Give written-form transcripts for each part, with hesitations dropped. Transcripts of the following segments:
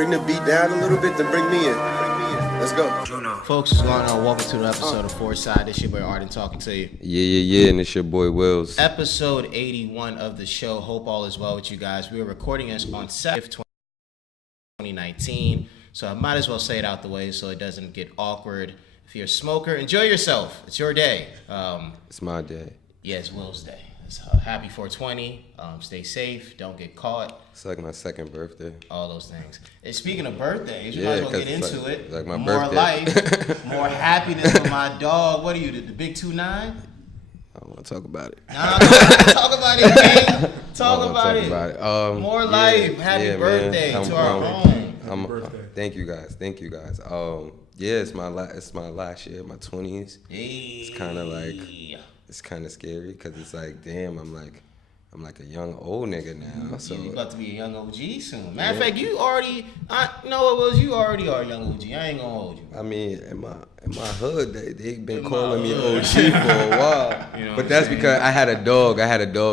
bring the beat down a little bit, then bring me in. Let's go. Folks, what's going on? Welcome to the episode of Foresight. This your boy Arden talking to you. Yeah, and it's your boy Wills. Episode 81 of the show. Hope all is well with you guys. We are recording this on 7th, 2019. So I might as well say it out the way so it doesn't get awkward. If you're a smoker, enjoy yourself. It's your day. It's my day. Yeah, it's Will's day. It's happy 420. Stay safe. Don't get caught. It's like my second birthday. All those things. And speaking of birthdays, you might as well get into it. Like my more birthday. Life, more happiness for my dog. What are you, the big 2'9"? I don't want to talk about it. Nah, talk about it, man. Talk about it. More life. Happy birthday to our own. Thank you guys. Yeah, it's my last year, my 20s. Hey. It's kind of like, it's kind of scary because it's like, damn, I'm like a young old nigga now. So you about to be a young OG soon. Matter of fact, you already are a young OG. I ain't gonna hold you. I mean, in my hood, they been calling me OG for a while. You know, but that's because I had a dog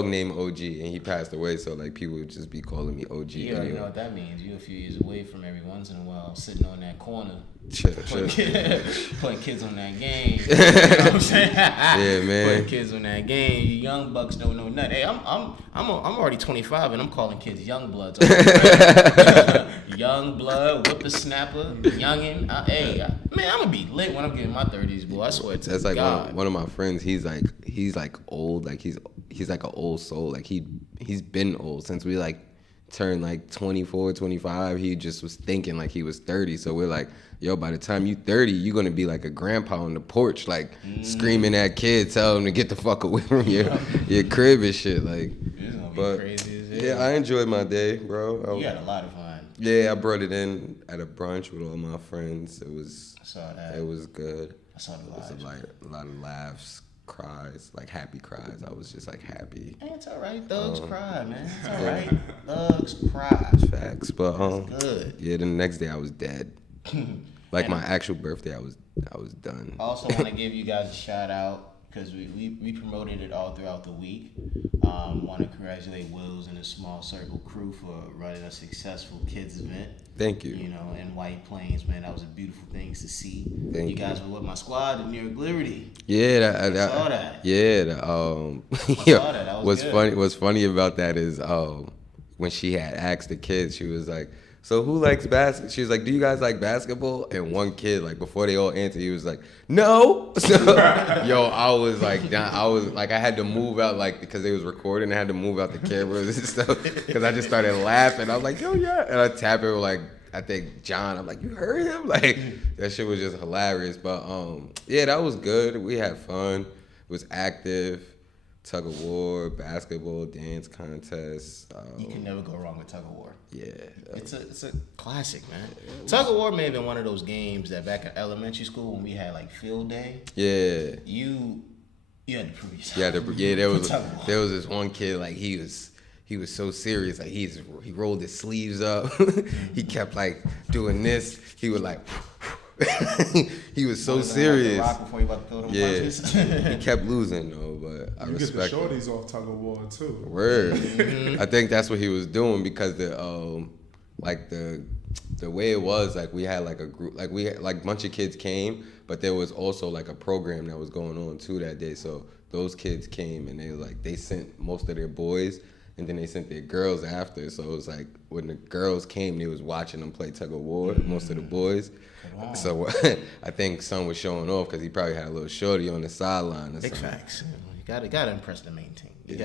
named OG, and he passed away. So like people would just be calling me OG. You already know what that means. You a few years away from every once in a while sitting on that corner. Putting kids on that game. You know what I'm saying? Yeah, man. Putting kids on that game. You young bucks don't know nothing. Hey, I'm already 25 and I'm calling kids young bloods. Young blood, whippersnapper, youngin. Man, I'm gonna be lit when I'm getting my 30s, boy. I swear to That's like God. one of my friends. He's like old. Like he's like an old soul. Like he's been old since we like turned like 24, 25. He just was thinking like he was 30. So we're like, yo, by the time you 30, you're gonna be like a grandpa on the porch, like screaming at kids, telling them to get the fuck away from your crib and shit. Like, it's gonna be crazy as hell. Yeah, I enjoyed my day, bro. You had a lot of fun. Yeah, I brought it in at a brunch with all my friends. It was It was good. I saw the lives. It was a lot of laughs, cries, like happy cries. I was just like happy. Hey, it's all right. Thugs cry, man. It's all right. Thugs cry. Facts, but good. Yeah, the next day I was dead. Like my actual birthday, I was done. I also want to give you guys a shout out because we promoted it all throughout the week. Want to congratulate Wills and his Small Circle crew for running a successful kids event. Thank you. You know, in White Plains, man, that was a beautiful thing to see. Thank you guys were with my squad at New York Liberty. Yeah, I saw that. Yeah, That was good. What's funny about that is when she had asked the kids, she was like, so who likes basketball? She was like, do you guys like basketball? And one kid, like before they all answered, he was like, no. So, yo, I was like, I had to move out, like, because they was recording. I had to move out the cameras and stuff because I just started laughing. I was like, yo, yeah. And I tapped it with, like, I think John. I'm like, you heard him? Like, that shit was just hilarious. But, yeah, that was good. We had fun. It was active. Tug of war, basketball, dance contest. You can never go wrong with tug of war. Yeah, it's a classic, man. Tug of war may have been one of those games that back in elementary school when we had like field day. Yeah, you had to prove yourself. Yeah, there was this one kid, like he was so serious, like he rolled his sleeves up. He kept like doing this. He would like. He was so serious. Rock before you about to throw them punches. He kept losing though, but I respect. You get the shorties off tug of war too. Word. Mm-hmm. I think that's what he was doing because the way it was, like we had like a group, like we had, like a bunch of kids came, but there was also like a program that was going on too that day. So those kids came and they sent most of their boys. And then they sent their girls after. So it was like when the girls came, they was watching them play tug of war, most of the boys. Wow. So I think son was showing off because he probably had a little shorty on the sideline or Big something. Facts. You gotta impress the main team. You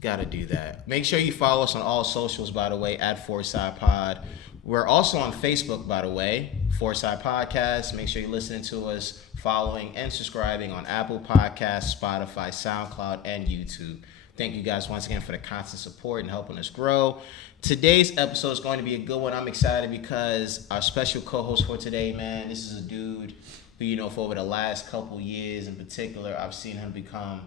gotta do that. Make sure you follow us on all socials, by the way, at Foresight Pod. We're also on Facebook, by the way, Foresight Podcast. Make sure you're listening to us, following and subscribing on Apple Podcasts, Spotify, SoundCloud, and YouTube. Thank you guys once again for the constant support and helping us grow. Today's episode is going to be a good one. I'm excited because our special co-host for today, man, this is a dude who, you know, for over the last couple years in particular, I've seen him become,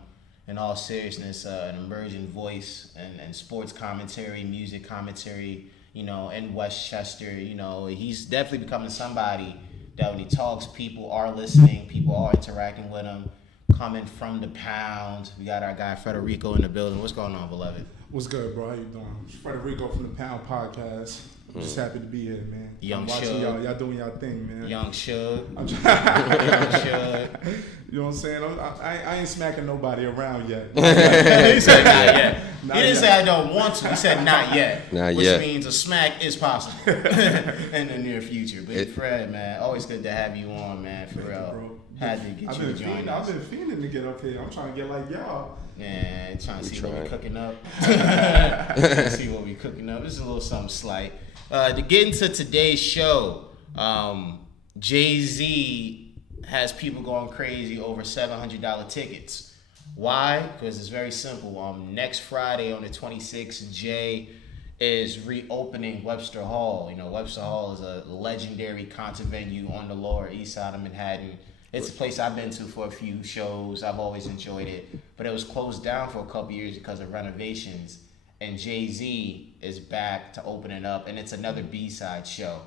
in all seriousness, an emerging voice and sports commentary, music commentary, you know, in Westchester. You know, he's definitely becoming somebody that when he talks, people are listening, people are interacting with him. Coming from the pound, we got our guy Federico in the building. What's going on, beloved? What's good, bro? How you doing? It's Frederico from the Pound Podcast. I'm just happy to be here, man. Young I'm watching Shug. y'all doing y'all thing, man. Young Shug. I'm just, Young Shug. you know what I'm saying? I ain't smacking nobody around yet. He said not yet. Not He didn't yet. say I don't want to. He said not yet. Not which yet. means a smack is possible in the near future. But Fred, man, always good to have you on, man, for real. Bro. Had to get you to join I've us. been fiending to get up here. I'm trying to get like y'all. Yeah, trying to see what we're cooking up. See what we're cooking up. This is a little something slight. To get into today's show, Jay-Z has people going crazy over $700 tickets. Why? Because it's very simple. Next Friday on the 26th, Jay is reopening Webster Hall. You know, Webster Hall is a legendary concert venue on the Lower East Side of Manhattan. It's a place I've been to for a few shows. I've always enjoyed it. But it was closed down for a couple years because of renovations. And Jay-Z is back to open it up. And it's another B-side show.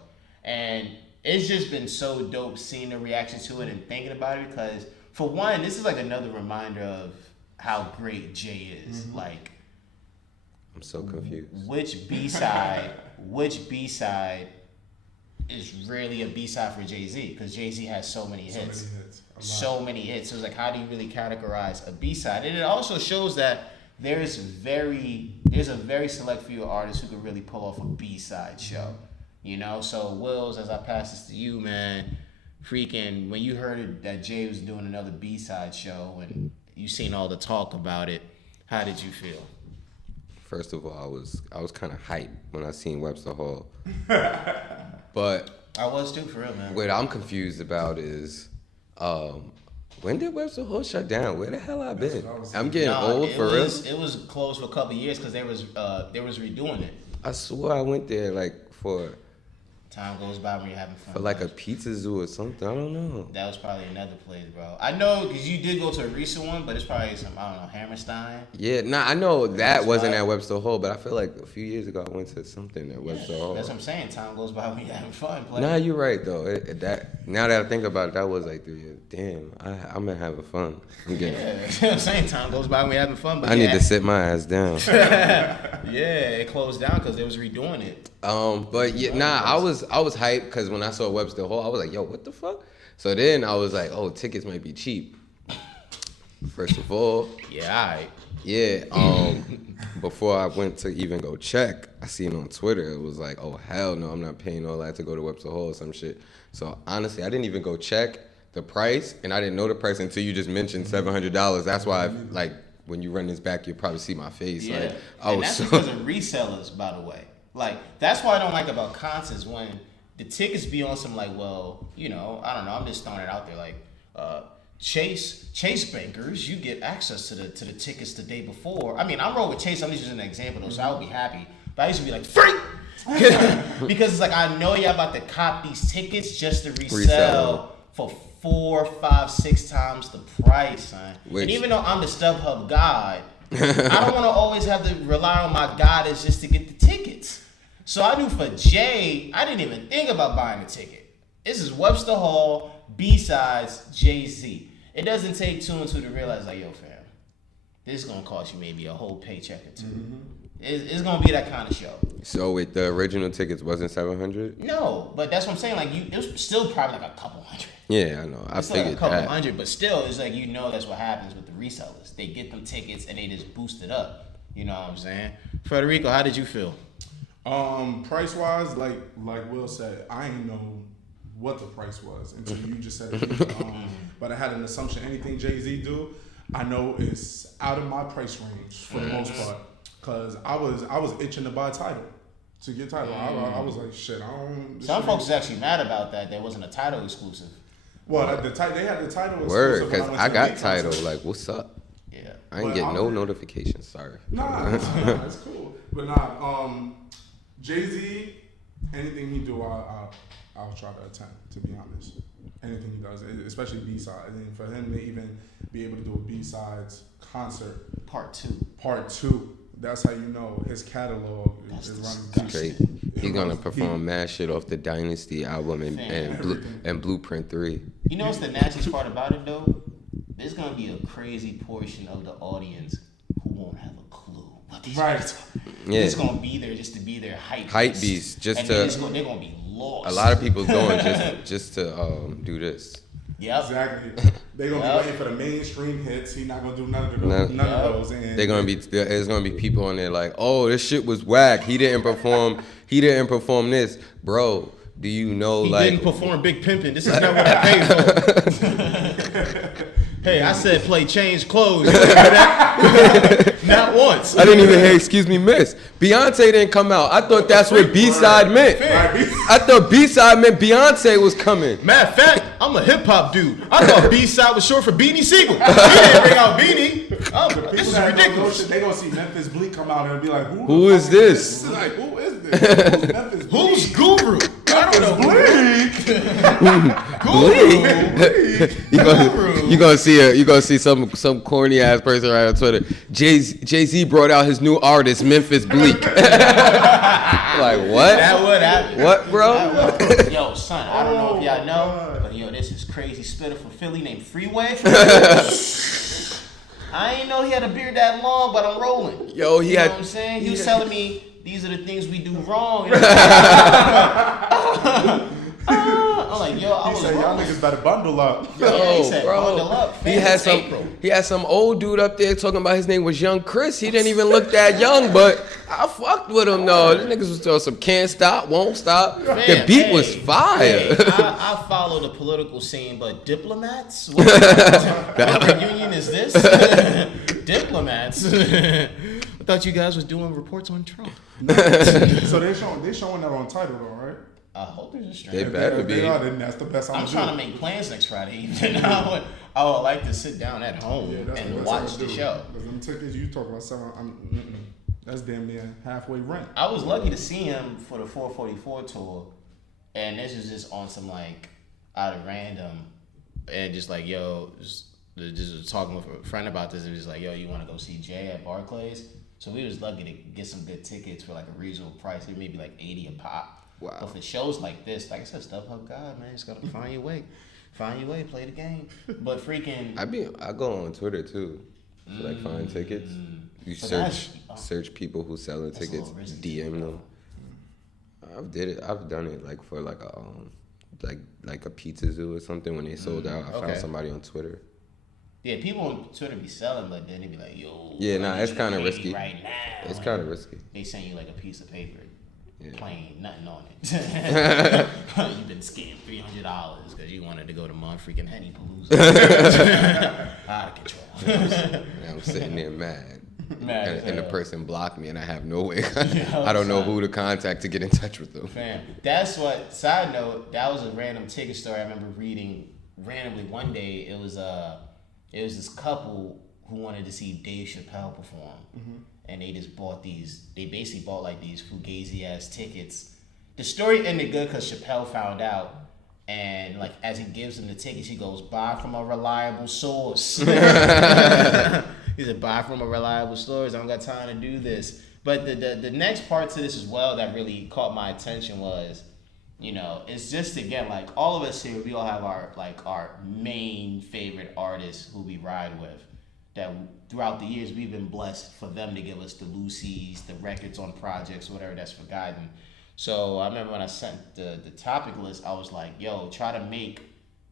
And it's just been so dope seeing the reaction to it and thinking about it. Because, for one, this is like another reminder of how great Jay is. Mm-hmm. Like, I'm so confused. which B-side is really a B-side for Jay-Z? Because Jay-Z has so many hits. So many hits. So it's like, how do you really categorize a B-side? And it also shows that there's a very select few artists who could really pull off a B-side show. You know? So, Wills, as I pass this to you, man, freaking, when you heard that Jay was doing another B-side show and you seen all the talk about it, how did you feel? First of all, I was kind of hyped when I seen Webster Hall. But I was too, for real, man. what I'm confused about is, when did Webster Hall shut down? Where the hell I been? I'm getting old for real. It was closed for a couple of years because they was redoing it. I swear I went there like for Time goes by when you're having fun. like a pizza zoo or something. I don't know. That was probably another place, bro. I know because you did go to a recent one, but it's probably some, I don't know, Hammerstein. Yeah, I know that wasn't right. at Webster Hall, but I feel like a few years ago I went to something at Webster Hall. That's what I'm saying. Time goes by when you're having fun. Play. Nah, you're right though. Now that I think about it, that was like 3 years. Damn, I'm been having fun. I'm getting. Yeah, I'm saying time goes by when you're having fun. But I need to sit my ass down. Yeah, it closed down because they was redoing it. But yeah, I was hyped because when I saw Webster Hall, I was like, yo, what the fuck? So then I was like, oh, tickets might be cheap. First of all, Yeah, all right. yeah. Before I went to even go check, I seen on Twitter it was like, oh hell no, I'm not paying all that to go to Webster Hall or some shit. So honestly, I didn't even go check the price, and I didn't know the price until you just mentioned $700. That's why, like, when you run this back, you'll probably see my face. Yeah, Like, and that's because of resellers, by the way. Like, that's what I don't like about concerts when the tickets be on some, like, well, you know, I don't know, I'm just throwing it out there, like, Chase bankers, you get access to the tickets the day before. I mean, I roll with Chase, I'm just using an example though, so I would be happy. But I used to be like, free! Because it's like, I know y'all about to cop these tickets just to resell for 4, 5, 6 times the price, son. And even though I'm the StubHub god, I don't want to always have to rely on my goddess just to get the tickets. So I knew for Jay, I didn't even think about buying a ticket. This is Webster Hall, B-sides, Jay-Z. It doesn't take 2 and 2 to realize, like, yo, fam, this is going to cost you maybe a whole paycheck or 2. Mm-hmm. It's going to be that kind of show. So with the original tickets wasn't $700? No, but that's what I'm saying. Like, it was still probably like a couple hundred. Yeah, I know. I It's like figured a couple that. hundred, but still, it's like, you know, that's what happens with the resellers. They get them tickets and they just boost it up. You know what I'm saying? Federico, how did you feel? Price wise, like Will said, I ain't know what the price was until you just said it. But I had an assumption anything Jay-Z do, I know is out of my price range for the most part. Cause I was itching to buy Tidal. To get Tidal. I was like, shit, I don't. Some folks is actually mad about that. There wasn't a title exclusive. Well, they had the Tidal exclusive. Word, when because went I to the got Beat Tidal. concert. Like, what's up? Yeah. I ain't But get no I'm- notifications. Sorry. Nah, it's cool. But Jay-Z, anything he do, I'll try to attempt, to be honest. Anything he does, especially B-sides. And for him to even be able to do a B-sides concert. Part 2. Part 2. That's how you know his catalog is running Straight. He's gonna perform mad shit off the Dynasty album and Blueprint 3. You know what's the nastiest part about it, though? There's going to be a crazy portion of the audience who won't have a clue what these Right. beats, Yeah. it's gonna be there just to be there, Hype beast, just and to- they're gonna be lost. A lot of people going just to do this. Yep. Exactly. They gonna Yep. be waiting for the mainstream hits. He not gonna do none of None. those. And They're gonna be there's gonna be people on there like, oh, this shit was whack. He didn't perform this, bro. Do you know He like didn't perform Big Pimpin'. This is not what I paid for. Hey, I said play Change Clothes. You hear that? Not once. I didn't even hear excuse me, miss. Beyonce didn't come out. I thought that's what B-side meant. I thought B-side meant Beyonce was coming. Matter of fact, I'm a hip hop dude. I thought B-side was short for Beanie Siegel. He didn't bring out Beanie. Oh, this people is that don't know ridiculous. shit, they gonna see Memphis Bleak come out and be like, Who is this? This is like, who is this? Who's Memphis Bleak? Who's Guru? I don't know. You gonna see some corny ass person right on Twitter. Jay-Z brought out his new artist, Memphis Bleak. Like what? That would happen. What, bro? Yo, son, I don't know if y'all know, but yo, this is crazy spitter from Philly named Freeway. I ain't know he had a beard that long, but I'm rolling. Yo, he you had. know what I'm saying? He was telling me these are the things we do wrong. I'm like, yo, I He was said, y'all wrong. niggas better bundle up. Yeah, he said, bro. bundle up, He fam, had it's some. April. He had some old dude up there talking about his name was Young Chris. He didn't even look that young, but I fucked with him though. These niggas was doing some can't stop, won't stop. The Man, beat hey, was fire. hey, I follow the political scene, but diplomats? What reunion is this? Diplomats? I thought you guys was doing reports on Trump. So they showing that on title though, right? I hope there's a stream. They better If be. they are, then that's the best I'm trying to make plans next Friday evening. I would like to sit down at home and watch the show. Because them tickets you talk about selling, that's damn near halfway rent. I was lucky to see him for the 444 tour, and this was just on some like out of random, and just like yo, just talking with a friend about this. It was like yo, you want to go see Jay at Barclays? So we was lucky to get some good tickets for like a reasonable price. It may be like 80 a pop. Wow. But for shows like this, like I said, stuff help God, man. You just gotta find your way. Find your way, play the game. But freaking I go on Twitter too. To like find tickets. You So that's- search people who selling That's a tickets, little risky. DM them. I've done it like for like a like a pizza zoo or something when they sold out. I found okay. somebody on Twitter. yeah, people on Twitter be selling, but then they be like, yo, Yeah, nah, I need it's you to kinda pay me risky. right now. It's Like, kind of risky. They send you like a piece of paper, Yeah. plain, nothing on it. You've been scammed $300 because you wanted to go to freaking Henny Palooza. Out of control. And I'm sitting there mad. Mad as And the hell. person blocked me, and I have no way. I don't know who to contact to get in touch with them. Fam, that's what. Side note, that was a random ticket story I remember reading randomly one day. It was this couple who wanted to see Dave Chappelle perform, and they just bought these. They basically bought like these fugazi ass tickets. The story ended good because Chappelle found out, and like as he gives them the tickets, he goes, "Buy from a reliable source." He said, "Buy from a reliable source. I don't got time to do this." But the next part to this as well that really caught my attention was, you know, it's just again like all of us here, we all have our main favorite artists who we ride with. That throughout the years we've been blessed for them to give us the Lucy's, the records on projects, whatever that's forgotten. So I remember when I sent the topic list, I was like, yo, try to make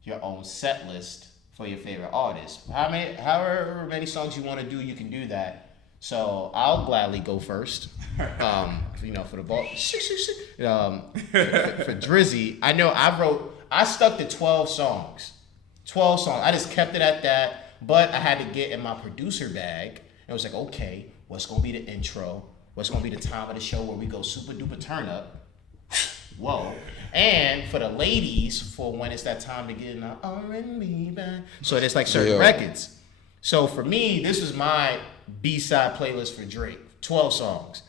your own set list for your favorite artist. However many songs you want to do, you can do that. So I'll gladly go first. You know, for the ball. For Drizzy, I know I stuck to 12 songs. 12 songs. I just kept it at that. But I had to get in my producer bag. And it was like, okay, what's going to be the intro? What's going to be the time of the show where we go super duper turn up? Whoa. And for the ladies, for when it's that time to get in the R&B bag. So there's like certain records. So for me, this was my B-side playlist for Drake. 12 songs.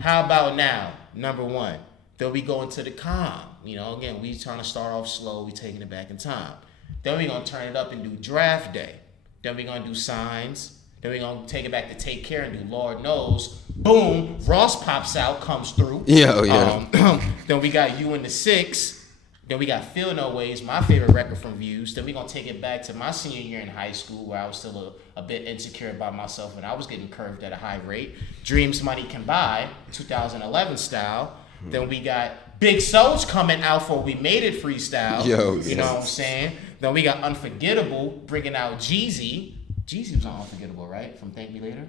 How about now? Number 1. Then we go into the calm. You know, again, we trying to start off slow. We taking it back in time. Then we going to turn it up and do Draft Day. Then we going to do Signs. Then we going to take it back to Take Care and do Lord Knows. Boom. Ross pops out, comes through. Yeah. Then we got You in the Six. Then we got Feel No Ways, my favorite record from Views. Then we gonna take it back to my senior year in high school where I was still a bit insecure about myself and I was getting curved at a high rate. Dreams Money Can Buy, 2011 style. Then we got Big Soul's coming out for We Made It freestyle. You know what I'm saying? Then we got Unforgettable bringing out Jeezy. Jeezy was on Unforgettable, right? From Thank Me Later?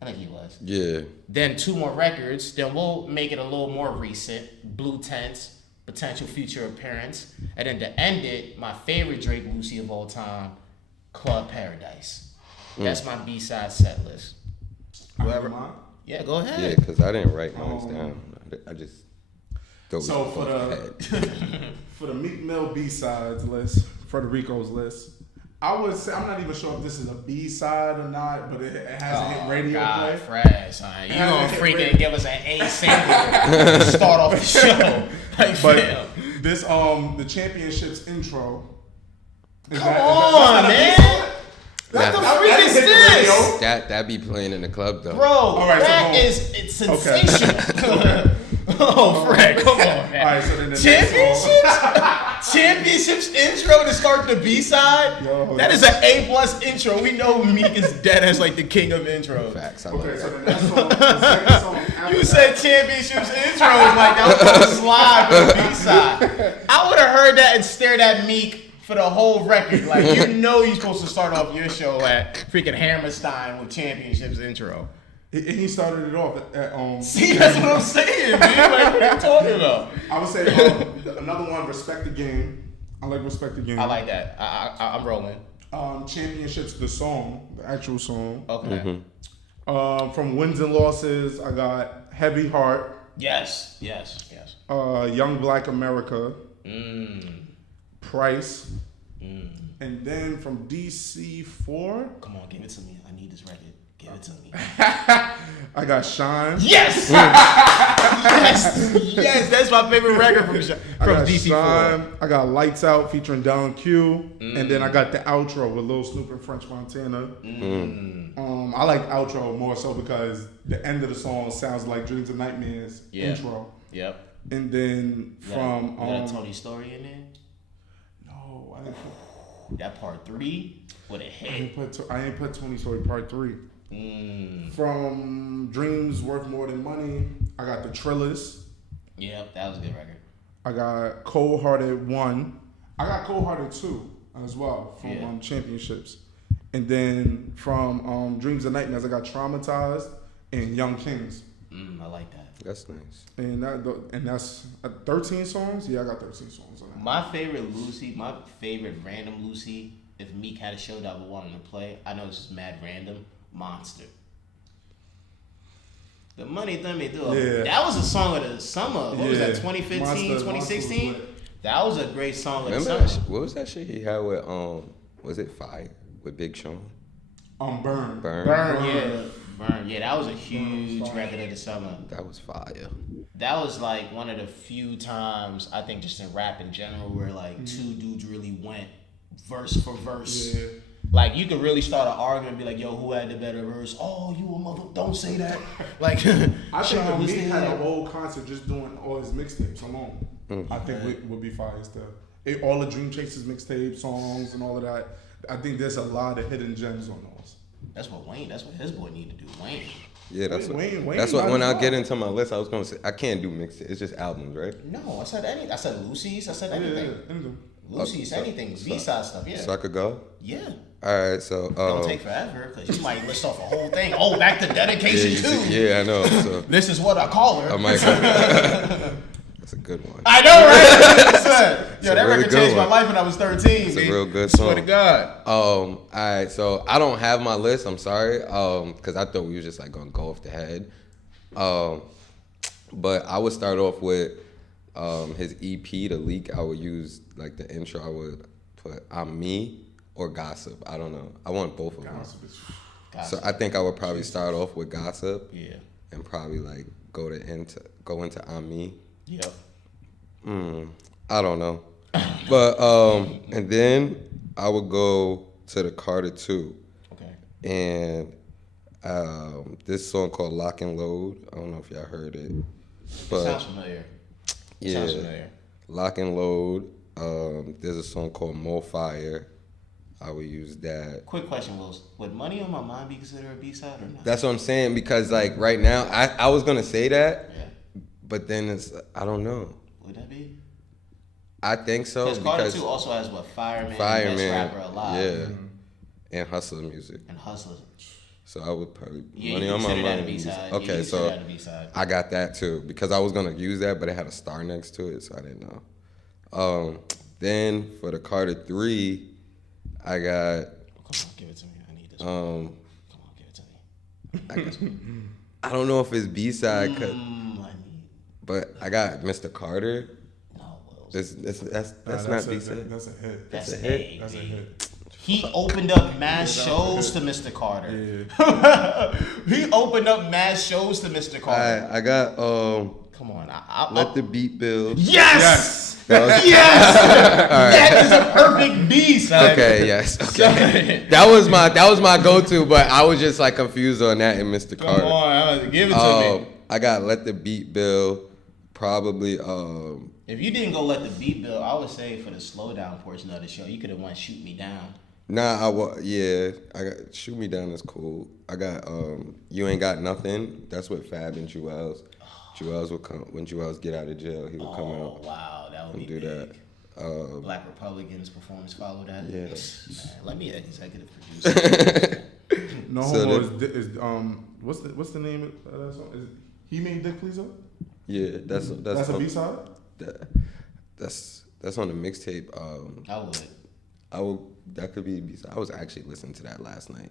I think he was. Yeah. Then 2 more records. Then we'll make it a little more recent. Blue Tents, potential future appearance. And then to end it, my favorite Drake Lucy of all time, Club Paradise. That's my B-side set list. Whoever. Yeah, go ahead. Yeah, because I didn't write mine down. I just. So for the Meek Mill B-sides list, Frederico's list, I would say, I'm not even sure if this is a B-side or not, but it hasn't hit radio play. Fresh, son. You gonna freaking give us an A single to start off the show. Like, But this, the championships intro. Come on, man. That's the freaking this. That be playing in the club though. Bro, All right, it's sensational. Oh, Fred, come on, man. All right, so then the Championships intro to start the B-side? That is an A+ intro. We know Meek is dead as like the king of intros. Facts. Okay, so the next song, the second song after You said Championships intro like that was gonna slide for the B-side. I would have heard that and stared at Meek for the whole record. Like, you know you're supposed to start off your show at freaking Hammerstein with Championships intro. He started it off at See, that's what I'm saying, man. Like, what are you talking about? I would say another one, Respect the Game. I like Respect the Game. I like that. I'm rolling. Championships, the song, the actual song. Okay. From Wins and Losses, I got Heavy Heart. Yes. Young Black America. Price. And then from DC4. Come on, give it to me. I need this record. Give it to me. I got Shine. Yes! yes, that's my favorite record from DC4. Shine. I got Lights Out featuring Don Q. And then I got the outro with Lil Snoop and French Montana. I like outro more so because the end of the song sounds like Dreams and Nightmares intro. Yep. And then from you got a Tony Story in there? No, I didn't put that part 3 with a hit. I ain't put Tony Story part 3. From Dreams Worth More Than Money, I got the Trillers. Yep, that was a good record. I got Cold Hearted 1. I got Cold Hearted 2 as well from Championships. And then from Dreams and Nightmares, I got Traumatized and Young Kings. I like that. That's nice. And that's 13 songs? Yeah, I got 13 songs on that. My favorite Lucy, my favorite random Lucy, if Meek had a show that I would want him to play, I know it's just mad random, Monster. The Money Thing Me Do. Yeah. That was a song of the summer. What was that, 2015, Monster 2016? was That was a great song of the Remember summer. what was that shit he had with was it Fire with Big Sean? Burn. Burn, yeah, that was a huge record of the summer. That was fire. That was like one of the few times, I think just in rap in general, where like two dudes really went verse for verse. Yeah. Like, you could really start an argument and be like, yo, who had the better verse? Oh, you a mother, don't say that. Like, I think Meek had a whole concert just doing all his mixtapes alone. I think would be fire still. All the Dream Chasers mixtape songs and all of that. I think there's a lot of hidden gems on those. that's what his boy need to do, Wayne. Yeah, that's Wayne what when I well. get into my list, I was gonna say I can't do mixed. It's just albums, right? No, I said anything. I said Lucy's. I said anything. Anything. Lucy's, anything. B-side stuff, yeah. So I could go. Yeah. All right, so Don't take forever, because you might list off a whole thing. Oh, back to dedication too. Yeah, I know. So This is what I call her. I might. That's a good one. I know, right? Yo, that really record good changed my one. life when I was 13. It's B. a real good Swear song. to God. All right, so I don't have my list. I'm sorry, because I thought we were just like gonna go off the head. But I would start off with his EP, The Leak. I would use like the intro. I would put I'm Me or Gossip. I don't know. I want both of them. So I think I would probably start off with Gossip. Yeah. And probably like go into I'm Me. Yep. I don't know. But and then I would go to the Carter 2. Okay. And this song called Lock and Load. I don't know if y'all heard it. But Sounds familiar. yeah. Sounds familiar. Lock and Load. There's a song called More Fire. I would use that. Quick question, Wills. Would Money on My Mind be considered a B-side or not? That's what I'm saying, because like right now, I was gonna say that, Yeah. but then I don't know. Would that be? I think so, Because Carter because 2 also has what? Fireman, Fireman, Best Rapper Alive. yeah, and Hustler music. And Hustlers. So I would probably Yeah, Money you on My consider that a Mind. B-side. Okay, you so consider that a B-side. I got that too, because I was gonna use that, but it had a star next to it, so I didn't know. Then for the Carter 3, I got. Come on, give it to me. I need this. Come on, give it to me. I don't know if it's B-side, I need. but I got Mr. Carter. No, Wills. That's not B-side. That's a hit. That's a a hit. hit. That's a hit. He opened up mass shows to Mr. Carter. He opened up mass shows to Mr. Carter. I got Come on. Let the Beat Build. Yes! That was- Yes! That is a perfect B, son. Okay, yes. Okay. that was my go-to, but I was just like confused on that and Mr. Come Carter. on, give it to me. I got Let the Beat Build. Probably If you didn't go Let the Beat Build, I would say for the slow down portion of the show, you could have won Shoot Me Down. I got Shoot Me Down is cool. I got You Ain't Got Nothing. That's with Fab and Jewels. Jewels would come when Jewels get out of jail. He would come Oh, out wow. That would and be do big. that. Black Republicans performance follow that. Yes. Man, let me executive produce. No So Homo is what's the name of that song? Is He Made Dick Please Up? Yeah, that's a B side. That's on the mixtape. I would. That could be B-side. I was actually listening to that last night.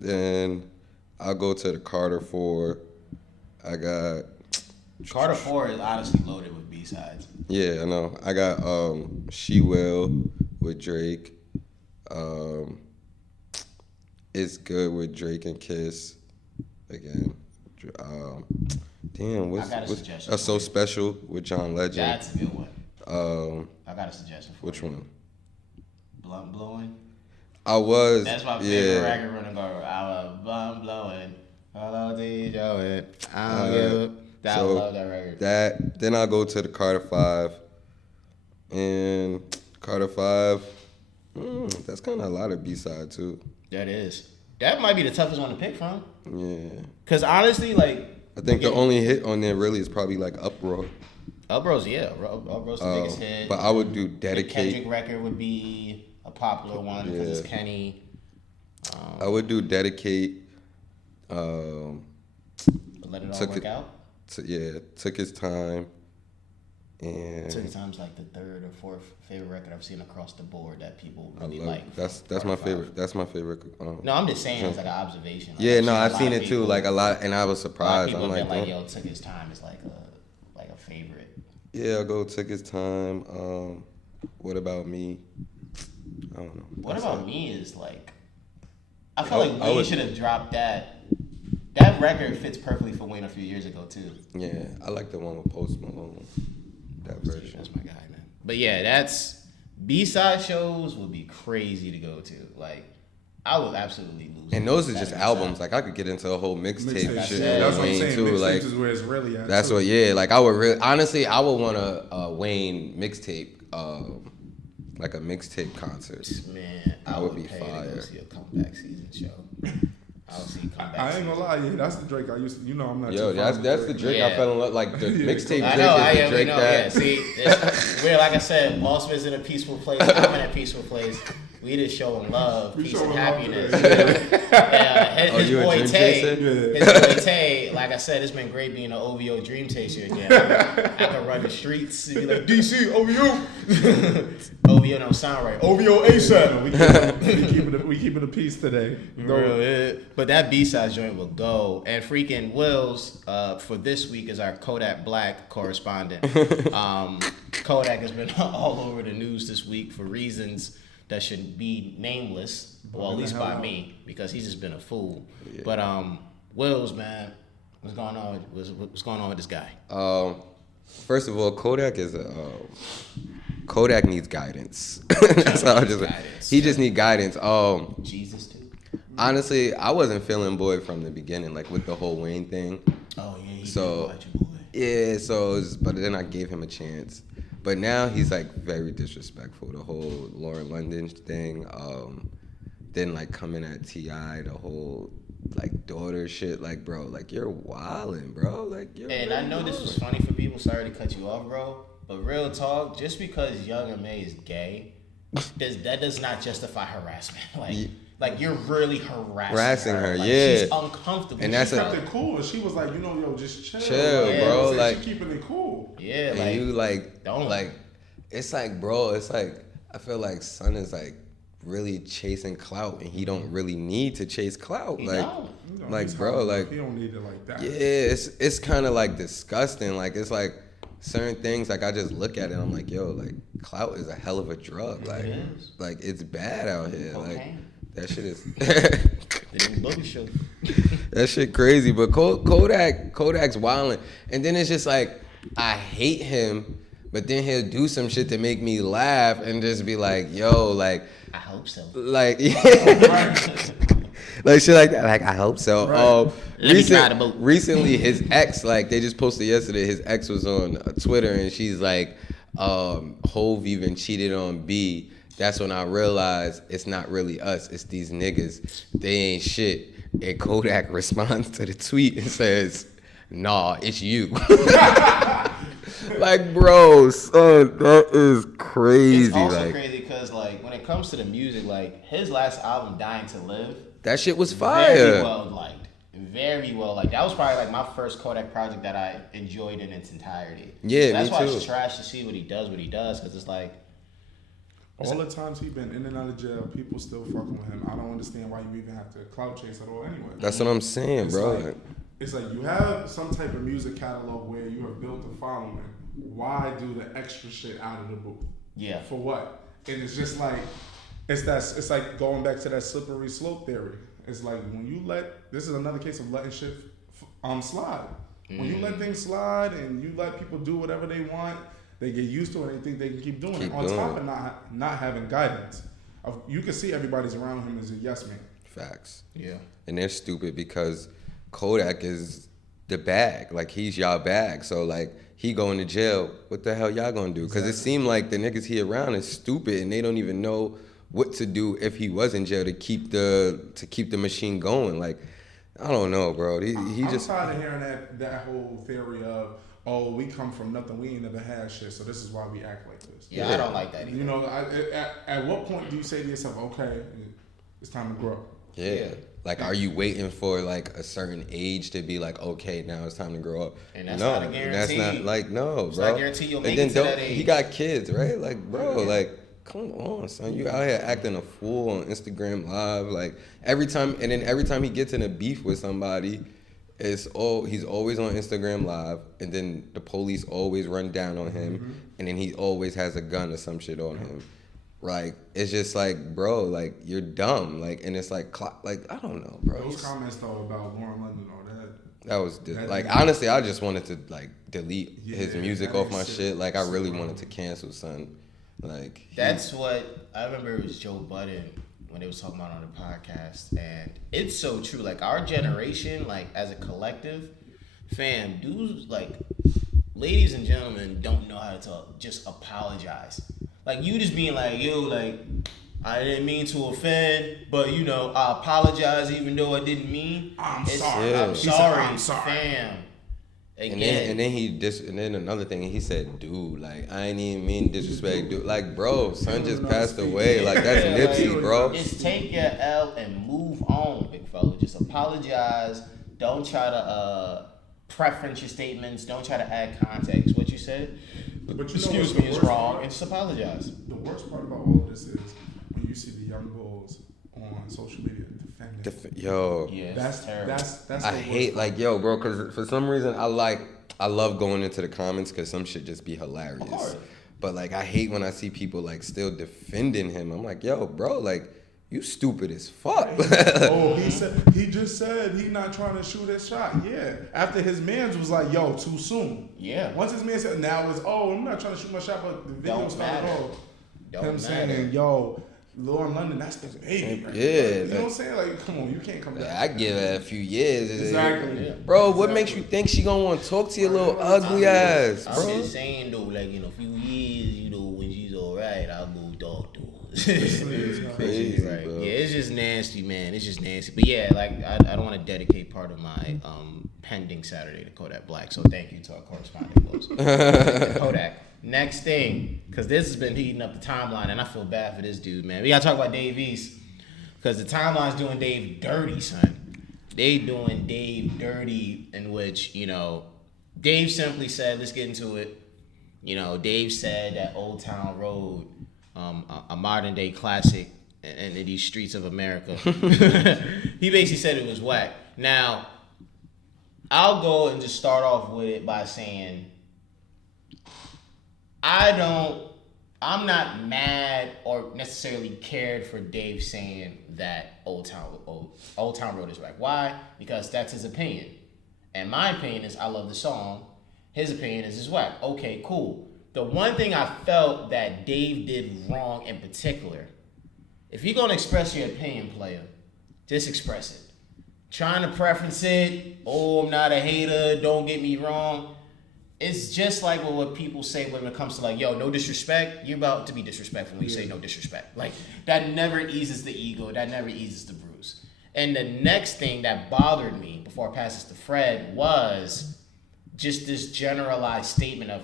Then I'll go to the Carter 4. I got Carter 4 is honestly loaded with B-sides. Yeah, I know. I got She Will with Drake. It's Good with Drake and Kiss. Again. I got a suggestion. So Special with John Legend. That's a good one. I got a suggestion for Which you. one? Blunt Blowing. That's my favorite record running guard. I was blunt blowing. Hello, DJ. I don't give a... I love that record. Then I'll go to the Carter 5. And Carter 5, that's kind of a lot of B-side too. That is. That might be the toughest one to pick from. Yeah. Because honestly, like... I think the only hit on there really is probably like Uproar. Uproar's, yeah. Uproar's the biggest hit. But I would do The Dedicate. Kendrick record would be a popular one because it's Kenny. I would do Dedicate. Let It All Work Out. Took His Time. And Took His Time's like the third or fourth favorite record I've seen across the board that people really I love like. That's my favorite. That's my favorite. No, I'm just saying it's like an observation. Like, Yeah, no, I've seen it too. Like a lot, and I was surprised. People I'm have like, been like, yo, Took His Time is like a favorite. yeah, I'll go Took His Time. What About Me? I don't know. What That's About it. Me is like, I feel like I Wayne would- should have dropped that. That record fits perfectly for Wayne a few years ago too. Yeah, I like the one with Post Malone. That version. That's my guy, man. But yeah, that's B-side shows would be crazy to go to. Like, I would absolutely lose. And those are that just B-side. albums. Like I could get into a whole mixtape Mixtape. shit Yeah, That's with what I'm Wayne saying. too. Mixtapes Like is where it's really at. that's too. what. Yeah, like I would really honestly, I would want a Wayne mixtape, like a mixtape concert. Man, I That would would be pay to go fire. see a comeback season show. I would see comeback. I ain't season. gonna lie, yeah, that's the Drake I used to. You know, I'm not. Yo, too fond that's of the Drake Yeah. I fell in love. Like the mixtape I Drake know, is the we Drake know. that. Yeah, see, it's weird. Like I said, Boss is in a peaceful place. I'm in a peaceful place. We just showing love, peace, showing and love happiness. today. Yeah, Oh, his you a boy dream Tay, chaser? Yeah. his boy Tay. Like I said, it's been great being an OVO dream chaser again. I can run the streets and be like DC OVO. OVO don't sound right. OVO ASAP. We keep it a piece today. But that B-side joint will go. And freaking Wills, for this week is our Kodak Black correspondent. Kodak has been all over the news this week for reasons that should be nameless, well, at least by me, because he's just been a fool. Yeah. But Wills, man, what's going on? What's going on with this guy? First of all, Kodak is Kodak needs guidance. That's how I just. Guidance. He just need guidance. Jesus too. Honestly, I wasn't feeling Boy from the beginning, like with the whole Wayne thing. Oh yeah. So Yeah, so but then I gave him a chance. But now he's like very disrespectful. The whole Lauren London thing. Then like coming at T.I., the whole like daughter shit. Like, bro, like you're wildin', bro. Like you're. And I know this was funny for people. Sorry to cut you off, bro. But real talk, just because Young M.A is gay, that does not justify harassment. Like you're really harassing her. Like, yeah. She's uncomfortable. And that's kept it cool. And she was like, yo, just chill. Bro. Like she keeping it cool. Yeah, and like you like don't. Like it's like, bro, it's like I feel like Son is like really chasing clout, and he don't really need to chase clout. He like, don't. Like, bro, like he don't need it like that. Yeah, it's kind of like disgusting. Like it's like certain things. Like I just look at it, and I'm like, yo, like clout is a hell of a drug. Like it's bad out here. Okay. Like that shit is. That shit crazy. But Kodak's wildin', and then it's just like I hate him, but then he'll do some shit to make me laugh and just be like, yo, like. I hope so. Like, yeah. Like shit like that. Like, I hope so. Right. Recently, his ex, like, they just posted yesterday, his ex was on Twitter, and she's like, Hove even cheated on B. That's when I realized it's not really us. It's these niggas. They ain't shit. And Kodak responds to the tweet and says, nah, it's you. Like, bro, son, that is crazy. It's also like, crazy because, like, when it comes to the music, like, his last album, Dying to Live, that shit was fire. Very well liked. Very well liked. That was probably, like, my first Kodak project that I enjoyed in its entirety. Yeah, so that's me why too. It's trash to see what he does, because it's like... All the times he been in and out of jail, people still fucking with him. I don't understand why you even have to clout chase at all anyway. That's what I'm saying, bro. It's like you have some type of music catalog where you have built a following. Why do the extra shit out of the booth? Yeah. For what? And it's just like it's like going back to that slippery slope theory. It's like when you this is another case of letting shit slide. When you let things slide and you let people do whatever they want, they get used to it and they think they can keep doing it. On top of not having guidance. You can see everybody's around him as a yes man. Facts. Yeah. And they're stupid because Kodak is the bag. Like, he's y'all bag. So, like, he going to jail. What the hell y'all gonna do? Because it seemed like the niggas he around is stupid and they don't even know what to do if he was in jail to keep the machine going. Like, I don't know, bro. I'm tired of hearing that whole theory of, oh, we come from nothing, we ain't never had shit, so this is why we act like this. Yeah, I don't like that either. You know, at what point do you say to yourself, okay, it's time to grow? Yeah. Like, are you waiting for, like, a certain age to be like, okay, now it's time to grow up? And that's not a guarantee. That's not, like, no, it's bro. not a guarantee you'll make it to that age. He got kids, right? Like, bro, like, come on, son. You out here acting a fool on Instagram Live. Like, every time he gets in a beef with somebody, he's always on Instagram Live, and then the police always run down on him, and then he always has a gun or some shit on him. Like, it's just like, bro, like, you're dumb. Like, and it's like, I don't know, bro. Those comments, though, about Lauren London, that was, like, honestly, I just wanted to, like, delete his music off my shit. Like, I really wanted to cancel, son. Like, that's what, I remember it was Joe Budden when they was talking about on the podcast, and it's so true. Like, our generation, like, as a collective, fam, dudes, like, ladies and gentlemen don't know how to just apologize. Like, you just being like, yo, like, I didn't mean to offend, but, you know, I apologize even though I didn't mean. I'm sorry. Yeah. I'm sorry, I'm sorry. fam. Again. And then another thing, he said, dude, like, I ain't even mean disrespect, dude. Like, bro, son just passed away. Like, that's Nipsey, bro. Just take your L and move on, big fella. Just apologize. Don't try to preference your statements. Don't try to add context. What you said, but you excuse me, is wrong, and just apologize. The worst part about all of this is when you see the young bulls on social media defending. Yo, Yeah, that's terrible. that's I the hate, worst like, yo, bro, because for some reason I love going into the comments because some shit just be hilarious. Of course. But, like, I hate when I see people, like, still defending him. I'm like, yo, bro, like, you stupid as fuck. Oh, he just said he not trying to shoot his shot. Yeah. After his mans was like, yo, too soon. Yeah. Once his man said, now it's, oh, I'm not trying to shoot my shot, but the video Don't started matter. off. Don't Him matter. saying, yo, Lil in London, that's the baby. Right? Yeah, You know what I'm saying? Like, come on, you can't come back. I give her a few years. Exactly. Bro, what makes you think she gonna want to talk to your little ugly ass, I'm bro? just saying though, like in a few years, you know, when she's alright, I'll go talk to her. Crazy, Right. bro. Yeah, it's just nasty, man. It's just nasty. But yeah, like I don't want to dedicate part of my pending Saturday to Kodak Black. So thank you to our correspondent Wills. Kodak. Next thing, because this has been heating up the timeline, and I feel bad for this dude, man. We gotta talk about Dave East, because the timeline's doing Dave dirty, son. They doing Dave dirty, in which, you know, Dave simply said, let's get into it. You know, Dave said that Old Town Road, a modern day classic in these streets of America. He basically said it was whack. Now, I'll go and just start off with it by saying, I'm not mad or necessarily cared for Dave saying that Old Town Road is whack. Why? Because that's his opinion. And my opinion is I love the song. His opinion is it's whack. Okay, cool. The one thing I felt that Dave did wrong in particular, if you're going to express your opinion, player, just express it. Trying to preference it, I'm not a hater, don't get me wrong. It's just like what people say when it comes to like, yo, no disrespect. You're about to be disrespectful when you say no disrespect. Like, that never eases the ego. That never eases the bruise. And the next thing that bothered me before I pass this to Fred was just this generalized statement of,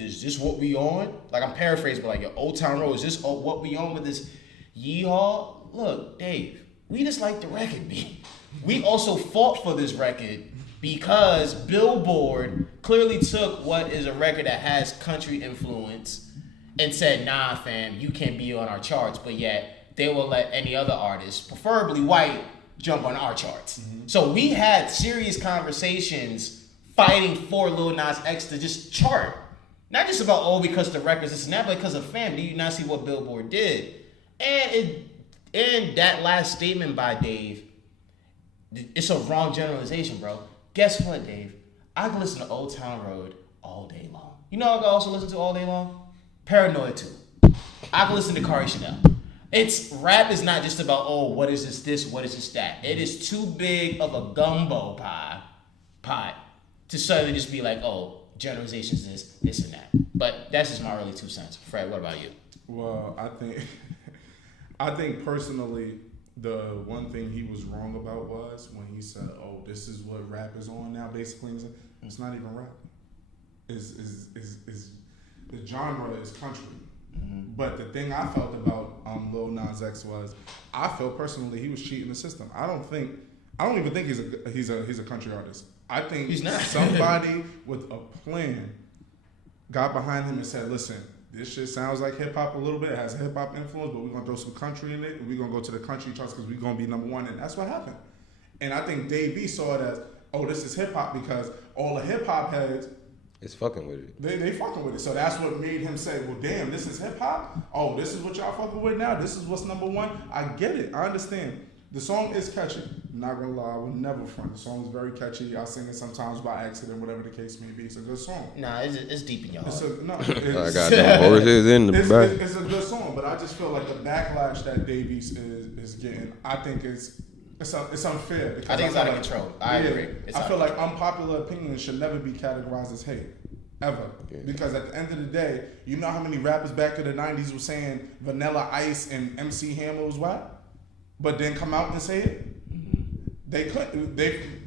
is this what we on? Like, I'm paraphrasing, but like, yo, Old Town Road, is this what we on with this yeehaw? Look, Dave, we just like the record beat. We also fought for this record because Billboard clearly took what is a record that has country influence and said, nah, fam, you can't be on our charts, but yet they will let any other artist, preferably white, jump on our charts. Mm-hmm. So we had serious conversations fighting for Lil Nas X to just chart. Not just about, because the record's this and that, but because of fam, do you not see what Billboard did? And that last statement by Dave, it's a wrong generalization, bro. Guess what, Dave? I can listen to Old Town Road all day long. You know what I can also listen to all day long? Paranoid 2. I can listen to Kari Chanel. Rap is not just about, what is this, what is this, that. It is too big of a gumbo pot to suddenly just be like, generalizations this and that. But that's just my early 2 cents. Fred, what about you? Well, I think personally, the one thing he was wrong about was when he said, this is what rap is on now, basically. It's not even rap. Is the genre is country. Mm-hmm. But the thing I felt about Lil Nas X was, I felt personally he was cheating the system. I don't even think he's a country artist. I think he's not. Somebody with a plan got behind him and said, listen, this shit sounds like hip hop a little bit. It has a hip hop influence, but we're gonna throw some country in it, and we're gonna go to the country charts because we're gonna be number one, and that's what happened. And I think Dave E saw it as, this is hip hop because all the hip hop heads is fucking with it. They fucking with it. So that's what made him say, well, damn, this is hip hop. This is what y'all fucking with now. This is what's number one. I get it. I understand. The song is catchy. I'm not gonna lie, I would never front. The song is very catchy. I sing it sometimes by accident, whatever the case may be. It's a good song. Nah, it's deep in your heart. I got them horses in the back. It's a good song, but I just feel like the backlash that Dave East is getting, I think it's unfair. Because I think it's out of control. I agree. I feel like unpopular opinions should never be categorized as hate. Ever. Yeah. Because at the end of the day, you know how many rappers back in the 90s were saying Vanilla Ice and MC Hammer was whack? But then come out and say it? Mm-hmm. They couldn't.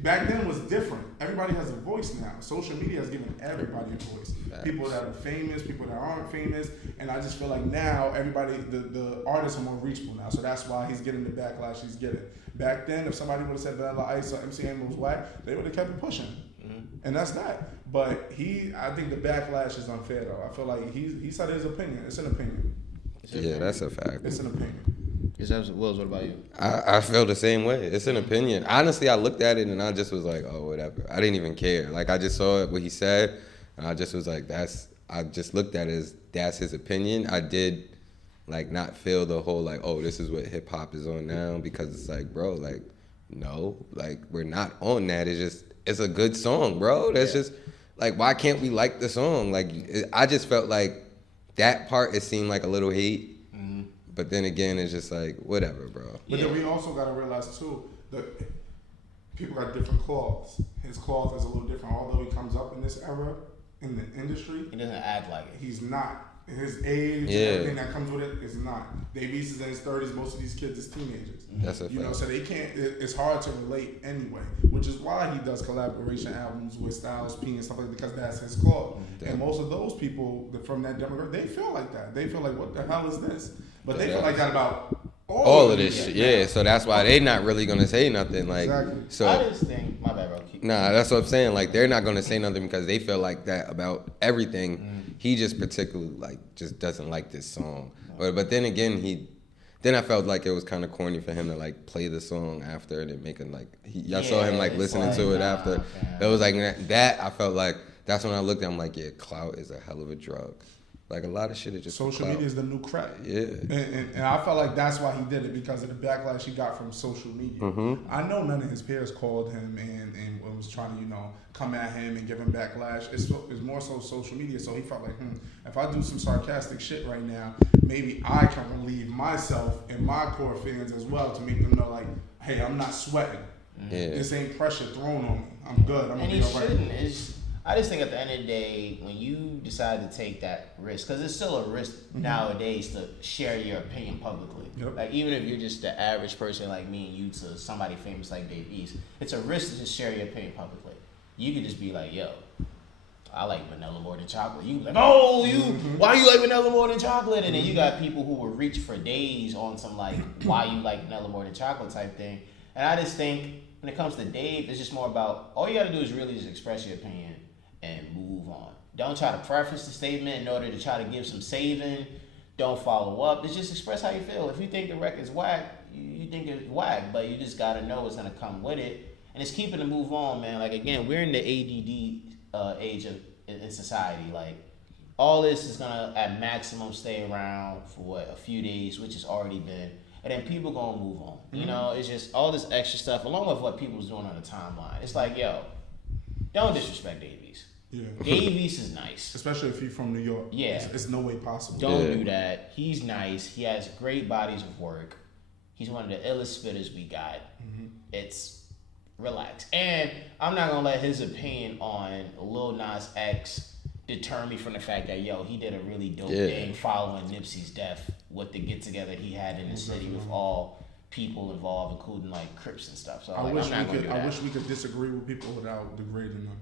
Back then was different. Everybody has a voice now. Social media has given everybody a voice. Facts. People that are famous, people that aren't famous, and I just feel like now everybody, the artists are more reachable now. So that's why he's getting the backlash he's getting. Back then, if somebody would have said Vanilla Ice or MC Hammer was whack, they would have kept it pushing. Mm-hmm. And that's that. But I think the backlash is unfair though. I feel like he said his opinion. It's an opinion. That's a fact. It's an opinion. Wills, what about you? I feel the same way. It's an opinion. Honestly, I looked at it and I just was like, whatever. I didn't even care. Like, I just saw what he said, and I just was like, I just looked at it as that's his opinion. I did, like, not feel the whole, like, this is what hip-hop is on now, because it's like, bro, like, no. Like, we're not on that. It's a good song, bro. That's just, like, why can't we like the song? Like, I just felt like that part, it seemed like a little hate. But then again, it's just like whatever, bro. But then we also gotta realize too that people got different cloths. His cloth is a little different. Although he comes up in this era in the industry, He doesn't act like it. he's not. His age and everything that comes with it is not. Dave East is in his 30s. Most of these kids is teenagers. That's a You know, fact. so they can't. It's hard to relate anyway, which is why he does collaboration albums with Styles P and stuff like that, because that's his cloth. And most of those people from that demographic, they feel like that. They feel like, what the hell is this? But they feel like that about All of this shit, yeah. So that's why they not really gonna say nothing. Like, Exactly. so I just think, my bad, bro. nah, that's what I'm saying. Like, they're not gonna say nothing because they feel like that about everything. He just particularly like just doesn't like this song. But then again, then I felt like it was kind of corny for him to like play the song after and make it like y'all saw him like it's listening like, to it nah, after. fam. It was like that. I felt like that's when I looked at him like, yeah, clout is a hell of a drug. Like a lot of shit is just social clout. media is the new crack. Yeah. And I felt like that's why he did it, because of the backlash he got from social media. I know none of his peers called him and was trying to, come at him and give him backlash. It's more so social media. So he felt like, if I do some sarcastic shit right now, maybe I can relieve myself and my core fans as well to make them know, like, hey, I'm not sweating. Yeah. This ain't pressure thrown on me. I'm good. I'm And going he to be all right. shouldn't. I just think at the end of the day, when you decide to take that risk, because it's still a risk nowadays to share your opinion publicly. Yep. Like, even if you're just the average person like me and you to somebody famous like Dave East, it's a risk to just share your opinion publicly. You could just be like, yo, I like vanilla more than chocolate. You be like, oh, why you like vanilla more than chocolate? And then you got people who will reach for days on some like, why you like vanilla more than chocolate type thing. And I just think when it comes to Dave, it's just more about, all you got to do is really just express your opinion and move on. Don't try to preface the statement in order to try to give some saving. Don't follow up. It's just express how you feel. If you think the record's whack, you think it's whack, but you just gotta know what's gonna come with it. And it's keeping to move on, man. Like, again, we're in the ADD age in society. Like, all this is gonna at maximum stay around for a few days, which has already been, and then people gonna move on. You know, it's just all this extra stuff, along with what people's doing on the timeline. It's like, yo, don't disrespect Davies. Yeah. Davies is nice. Especially if you're from New York. Yeah. It's no way possible. Don't do that. He's nice. He has great bodies of work. He's one of the illest spitters we got. It's relax. And I'm not gonna let his opinion on Lil Nas X deter me from the fact that, yo, he did a really dope thing following Nipsey's death with the get together he had in the city with all people involved, including like Crips and stuff. So I like, wish I'm not gonna do that. I wish we could disagree with people without degrading them.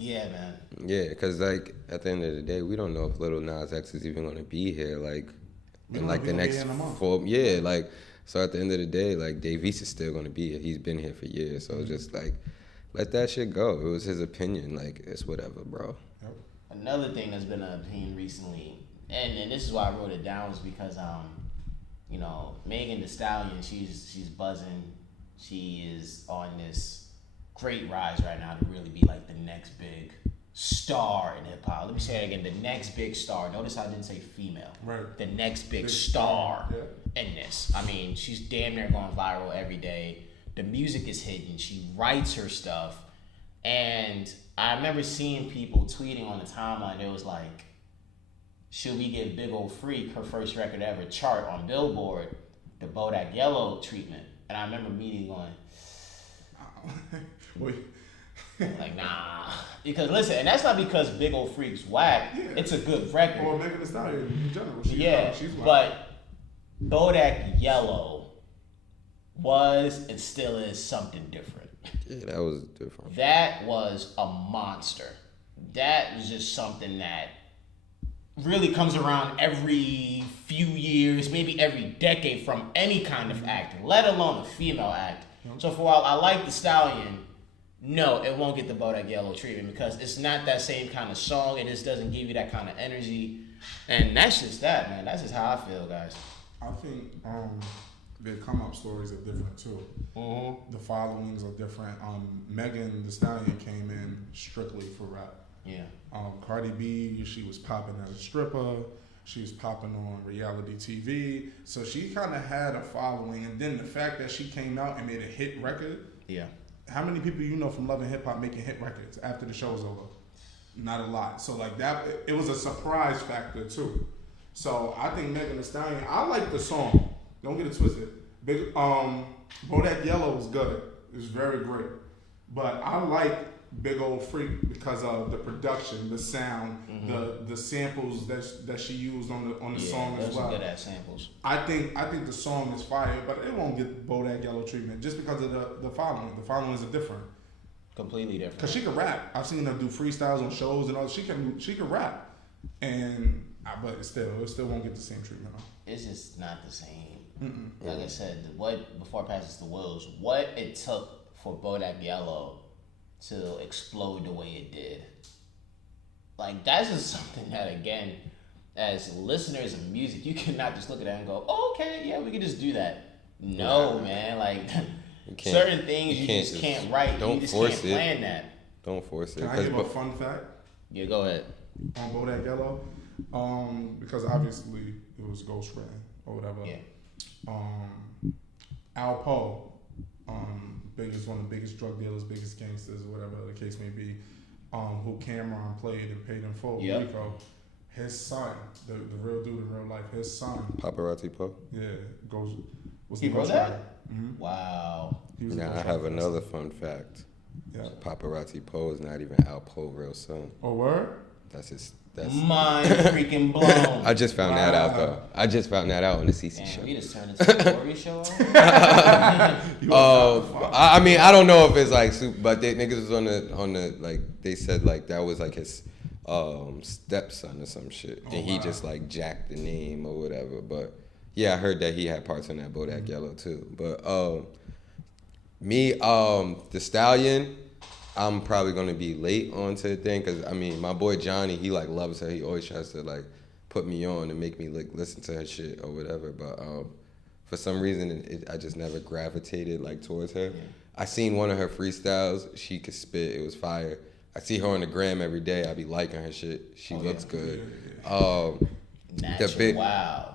Yeah, man. Yeah, because like at the end of the day, we don't know if Lil Nas X is even gonna be here like in like the next 4. Yeah, like so at the end of the day, like Dave East is still gonna be here. He's been here for years, so just like let that shit go. It was his opinion. Like it's whatever, bro. Yep. Another thing that's been an opinion recently, and this is why I wrote it down, was because Megan Thee Stallion, she's buzzing. She is on this great rise right now to really be like the next big star in hip hop. Let me say it again: the next big star. Notice I didn't say female. Right. The next big star in this. I mean, she's damn near going viral every day. The music is hidden. She writes her stuff, and I remember seeing people tweeting on the timeline. It was like, should we give Big Ol' Freak, her first record ever chart on Billboard, the Bodak Yellow treatment? And I remember meeting going, like, nah. Because listen, and that's not because Big Ol' Freak's whack. Yeah. It's a good record. Or Megan Thee Stallion in general. She's but Bodak Yellow was and still is something different. Yeah, that was different. That was a monster. That was just something that really comes around every few years, maybe every decade from any kind of acting, let alone a female act. So for a while, I like the Stallion. No, it won't get the Bodak Yellow treatment because it's not that same kind of song. It just doesn't give you that kind of energy. And that's just that, man. That's just how I feel, guys. I think their come up stories are different too. Mm-hmm. The followings are different. Megan Thee Stallion came in strictly for rap. Yeah. Cardi B, she was popping as a stripper. She was popping on reality TV. So she kind of had a following. And then the fact that she came out and made a hit record. Yeah. How many people you know from Love and Hip Hop making hit records after the show was over? Not a lot. So like that, it was a surprise factor too. So I think Megan Thee Stallion. I like the song. Don't get it twisted. Bodak Yellow is good. It's very great. But I like Big Old Freak because of the production, the sound, the samples that she used on the song as well. Good at samples. I think the song is fire, but it won't get Bodak Yellow treatment just because of the following. The followings are different. Completely different. Cause she can rap. I've seen her do freestyles on shows and all. She can rap, but it still won't get the same treatment. It's just not the same. Like I said, before I pass this to Wills, what it took for Bodak Yellow to explode the way it did. Like, that's just something that, again, as listeners of music, you cannot just look at that and go, oh, okay, yeah, we can just do that. No, man, like, certain things you just can't write. You just can't plan that. Don't force it. Can I give a fun fact? Yeah, go ahead. On Bodak Yellow, because obviously it was ghostwritten or whatever. Yeah. Al Poe, one of the biggest drug dealers, biggest gangsters, whatever the case may be, who Cameron played and paid in full. Yep. Rico, his son, the real dude in real life, his son. Paparazzi Poe. Yeah, was He the wrote that? Mm-hmm. Wow. Now I have another fun fact. Yeah. Paparazzi Poe is not even Al Poe real son. Oh, word? That's Mind freaking blown. I just found that out though. I just found that out on the CC show. We just turned into a story show. I mean, I don't know if it's like super, but they niggas was on the like they said like that was like his stepson or some shit, and he just like jacked the name or whatever. But yeah, I heard that he had parts on that Bodak Yellow too. But the Stallion, I'm probably gonna be late onto the thing because I mean my boy Johnny, he like loves her. He always tries to like put me on and make me like listen to her shit or whatever. But for some reason I just never gravitated like towards her. Yeah. I seen one of her freestyles. She could spit. It was fire. I see her on the gram every day. I be liking her shit. She looks good.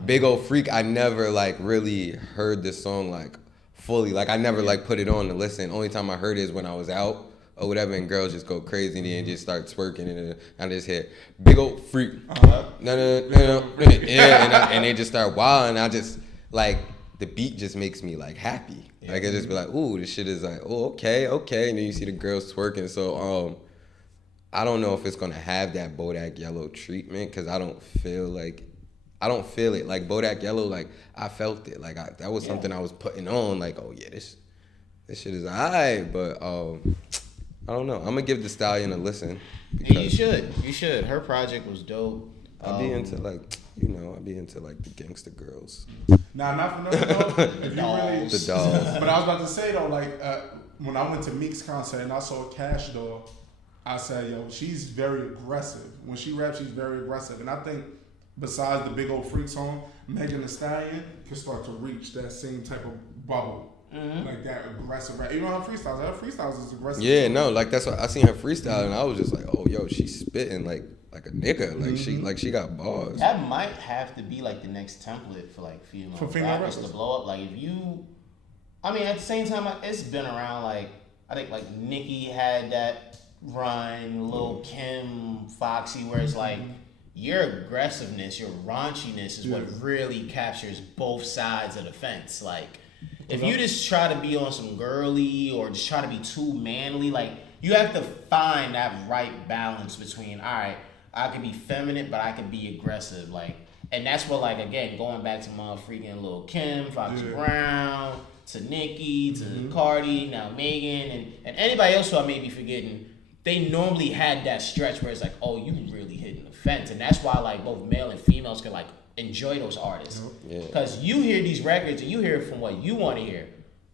Big Old Freak. I never like really heard this song like fully. Like I never like put it on to listen. Only time I heard it is when I was out or whatever, and girls just go crazy and just start twerking, and I just hear Big Old Freak, no, yeah, and they just start wilding. I just like the beat just makes me like happy. Yeah. Like I just be like, ooh, this shit is like, oh, okay, and then you see the girls twerking. So I don't know if it's gonna have that Bodak Yellow treatment because I don't feel it. Like Bodak Yellow, like I felt it. Like that was something I was putting on. Like, oh yeah, this shit is alright, but I don't know. I'm gonna give the Stallion a listen. Yeah, you should. Her project was dope. I'll be into like the gangster girls. Nah, not for nothing though. If you really, the dolls. But I was about to say though, like when I went to Meek's concert and I saw Cash Doll, I said, yo, she's very aggressive. When she raps, she's very aggressive. And I think besides the Big Old Freak song, Megan Thee Stallion can start to reach that same type of bubble. Mm-hmm. Like that aggressive rap. Even her freestyles is aggressive. Yeah, no, like that's what I seen her freestyle and I was just like, oh yo, she's spitting like a nigga. Like she got bars. That might have to be like the next template for like female rappers to blow up. Like if you, I mean, at the same time, it's been around. Like I think like Nicki had that run, Lil Kim, Foxy, where it's like your aggressiveness, your raunchiness is what really captures both sides of the fence. Like if you just try to be on some girly or just try to be too manly, like you have to find that right balance between, all right, I can be feminine, but I can be aggressive. Like, and that's what, like, again, going back to my freaking Lil Kim, Foxy Brown, to Nicki, to Cardi, now Megan, and anybody else who I may be forgetting, they normally had that stretch where it's like, oh, you really hitting the fence. And that's why, like, both male and females can, like, enjoy those artists. Because you hear these records and you hear it from what you want to hear.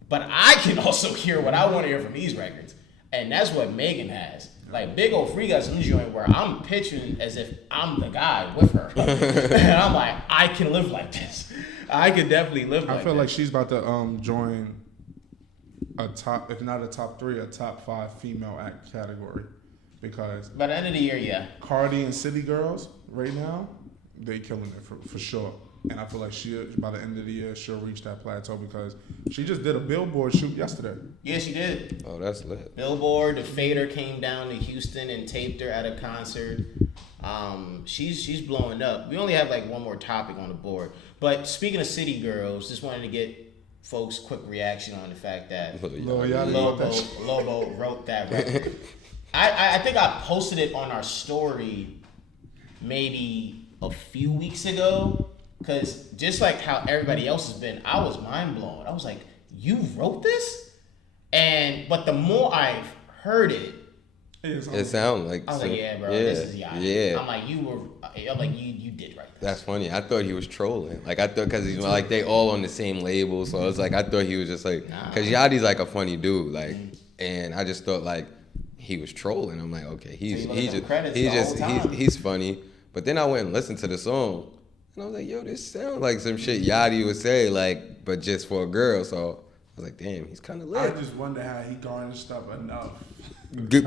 But I can also hear what I want to hear from these records. And that's what Megan has. Like, Big Old Freak got some joint where I'm pitching as if I'm the guy with her. And I'm like, I can live like this. I can definitely live like this. I feel like she's about to join a top, if not a top 3, a top 5 female act category. Because by the end of the year, yeah. Cardi and City Girls right now, they killing it for sure. And I feel like by the end of the year, she'll reach that plateau because she just did a Billboard shoot yesterday. Yeah, she did. Oh, that's lit. Billboard, the Fader came down to Houston and taped her at a concert. She's blowing up. We only have like one more topic on the board. But speaking of city girls, just wanted to get folks' quick reaction on the fact that Lobo wrote that record. I think I posted it on our story maybe a few weeks ago, because just like how everybody else has been, I was mind blown. I was like, you wrote this? But the more I've heard it, it sounds like I was like, yeah, bro, this is Yachty. Yeah. I'm like, you did right. That's funny. I thought he was trolling. Like, I thought, because he's like, they all on the same label. So I was like, I thought he was just like, because Yachty's like a funny dude. Like, and I just thought like he was trolling. I'm like, okay, he's funny. But then I went and listened to the song, and I was like, yo, this sounds like some shit Yachty would say, like, but just for a girl. So I was like, damn, he's kind of lit. I just wonder how he garnished up enough. To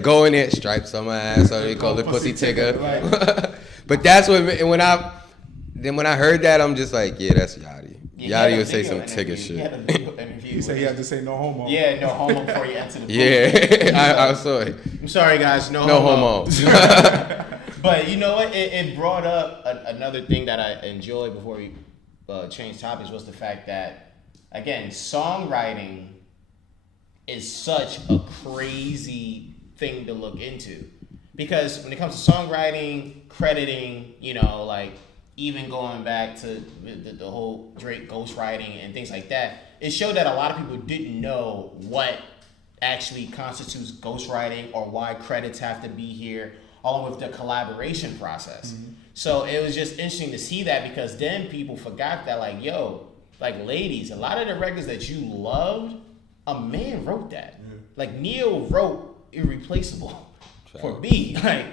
go in there, stripes on my ass, so they call it pussy tigger. But that's what, when I heard that, I'm just like, yeah, that's Yachty. Yachty would say some tigger shit. He said he had to say no homo. Yeah, no homo before you enter the booth. Yeah, I saw it. I'm sorry, guys, no homo. But you know what? It brought up another thing that I enjoyed before we changed topics, was the fact that, again, songwriting is such a crazy thing to look into. Because when it comes to songwriting, crediting, like even going back to the whole Drake ghostwriting and things like that, it showed that a lot of people didn't know what actually constitutes ghostwriting or why credits have to be here, along with the collaboration process. Mm-hmm. So it was just interesting to see that, because then people forgot that, like, yo, like, ladies, a lot of the records that you loved, a man wrote that. Yeah. Like, Neo wrote Irreplaceable for B. Like,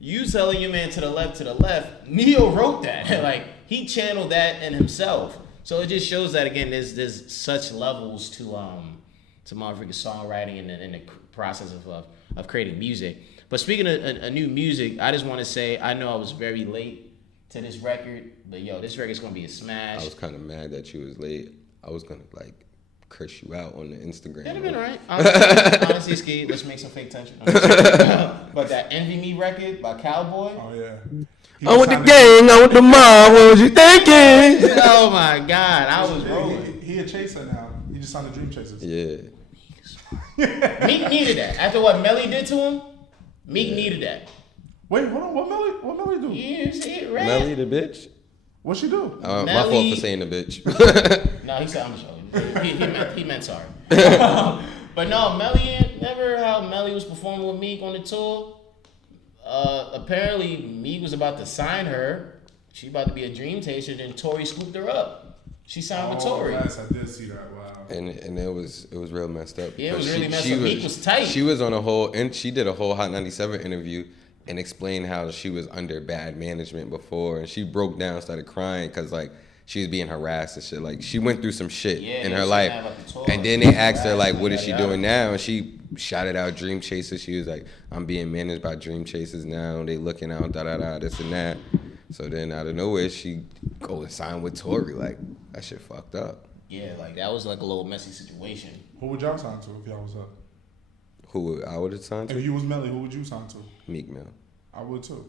you telling your man to the left, Neo wrote that. Like, he channeled that in himself. So it just shows that, again, there's such levels to motherfucking songwriting and the process of creating music. But speaking of new music, I just want to say, I know I was very late to this record, but yo, this record's gonna be a smash. I was kind of mad that you was late. I was gonna like curse you out on the Instagram. That'd have been alright. Honestly, Ski, let's make some fake tension. But that Envy Me record by Cowboy. Oh yeah. I want the gang, I want the mob. What was you thinking? Oh my God, I was rolling. He a chaser now. He just signed the Dream Chasers. Yeah. Meek needed that. After what Melly did to him, Meek needed that. Wait, hold on. What Melly do? You see it, right? Melly the bitch? What'd she do? My fault for saying the bitch. No, he said I'm showing. He meant sorry. But no, Melly, never how Melly was performing with Meek on the tour. Apparently Meek was about to sign her. She about to be a Dream Chaser. Then Tory scooped her up. She signed with Tory. Yes, I did see that. Wow. And it was real messed up. Yeah, it was really messed up. Meek was tight. She was on she did a whole Hot 97 interview and explained how she was under bad management before, and she broke down, started crying because like she was being harassed and shit. Like she went through some shit in her life, and then they asked her like, "What is she doing now?" And she shouted out Dream Chasers. She was like, "I'm being managed by Dream Chasers now. They looking out, this and that." So then out of nowhere, she go and sign with Tory. Like that shit fucked up. Yeah, like that was like a little messy situation. Who would y'all sign to if y'all was up? Who I would have signed to? If you was Melly, who would you sign to? Meek Mill. I would too.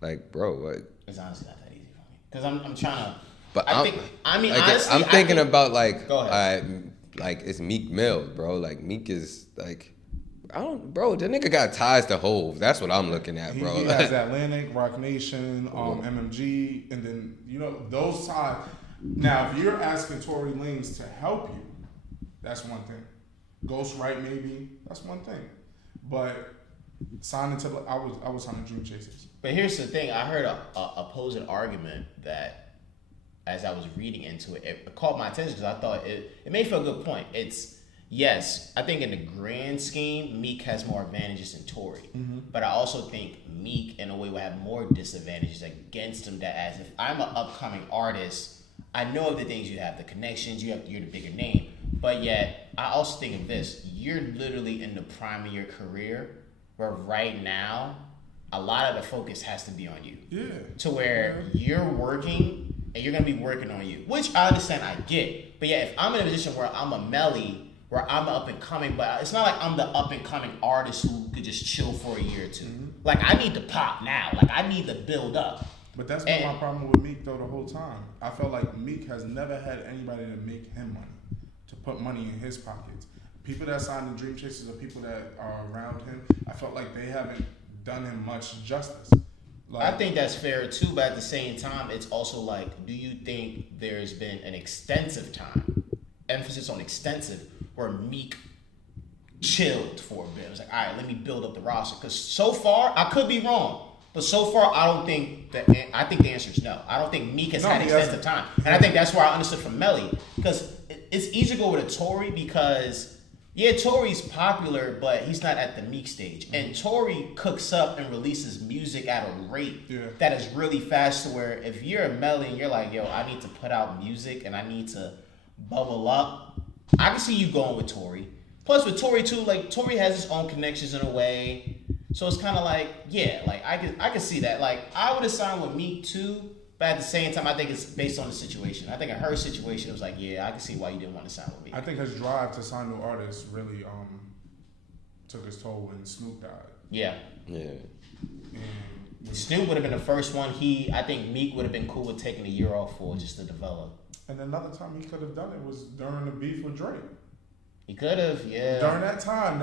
Like, bro, like. It's honestly not that easy for me, because I'm trying to. But honestly, I'm thinking about like, go ahead. Like it's Meek Mill, bro. Like Meek is like, bro. That nigga got ties to Hove. That's what I'm looking at, bro. He has Atlantic, Rock Nation, MMG, and then those ties. Now, if you're asking Tory Lanez to help you, that's one thing. Ghostwrite maybe, that's one thing. But signing to I was signing Dream Chasers. But here's the thing: I heard a opposing argument that, as I was reading into it, it caught my attention because I thought it made for a good point. It's yes, I think in the grand scheme, Meek has more advantages than Tory, but I also think Meek in a way will have more disadvantages against him. That as if I'm an upcoming artist, I know the things you have, the connections, you're the bigger name, but yet I also think of this: you're literally in the prime of your career, where right now a lot of the focus has to be on you. Yeah. To where you're working and you're gonna be working on you, which I understand, I get. But yeah, if I'm in a position where I'm a Melly, where I'm up and coming, but it's not like I'm the up and coming artist who could just chill for a year or two. Like, I need to pop now. Like, I need to build up. But that's been my problem with Meek though the whole time. I felt like Meek has never had anybody to make him money, to put money in his pockets. People that signed the Dream Chasers are people that are around him. I felt like they haven't done him much justice. Like, I think that's fair too, but at the same time, it's also like, do you think there's been an extensive time, emphasis on extensive, where Meek chilled for a bit? It was like, all right, let me build up the roster. Because so far, I could be wrong, but so far, I don't think that. I think the answer is no. I don't think Meek has had extensive time, and I think that's where I understood from Melly, because it's easy to go with a Tory because. Yeah, Tory's popular, but he's not at the Meek stage. And Tory cooks up and releases music at a rate that is really fast to where if you're a Melly and you're like, yo, I need to put out music and I need to bubble up, I can see you going with Tory. Plus with Tory too, like Tory has his own connections in a way. So it's kind of like, yeah, like I can see that. Like I would have signed with Meek too. But at the same time, I think it's based on the situation. I think in her situation, it was like, yeah, I can see why you didn't want to sign with me. I think his drive to sign new artists really took his toll when Snoop died. Yeah. Yeah. Snoop would have been the first one. I think Meek would have been cool with taking a year off for just to develop. And another time he could have done it was during the beef with Drake. He could have, yeah. During that time,